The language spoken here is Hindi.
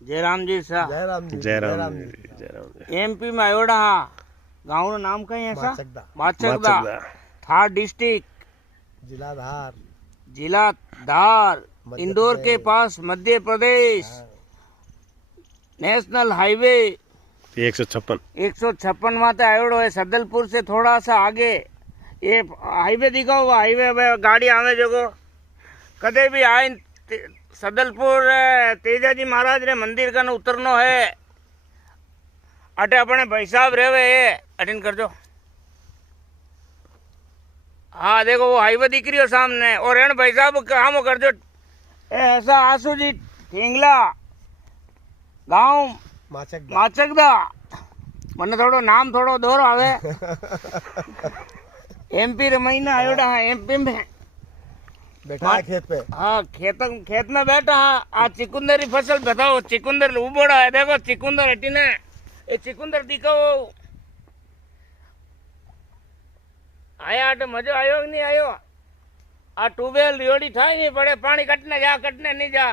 जयराम जी सा जयराम एमपी में आयोड़ा हाँ गाँव નું નામ કઈ ऐसा बाचकदा थार डिस्ट्रिक्ट जिला धार इंदौर के पास मध्य प्रदेश नेशनल हाईवे 156 माते आयोड़ो है सदलपुर से थोड़ा सा आगे ये हाईवे दिखाओ हुआ हाईवे में गाड़ी आवे जो कदे भी आए सदलपुर तेजाजी महाराज रे मंदिर का उतरनो है अटे अपने भाई साहब रेवे है अटेंड कर दो। हाँ देखो वो हाईवे दिख रही हो सामने और एन भाई साहब काम कर दो ऐसा आसू जी ठेंगला गांव माचकदा મને થોડો નામ થોડો દોર આવે एमपी रे महीना आयोड़ा है एमपी में बैठा है खेत पे। हाँ खेत में बैठा है आज चिकुंदर की फसल बताओ चिकुंदर उबोड़ा है देखो चिकुंदर हटी ने ये चिकुंदर दिखाओ आया तो मजो आयो कि नहीं आयो आ ट्यूबवेल रियोड़ी था नहीं पड़े पानी कटने नहीं जा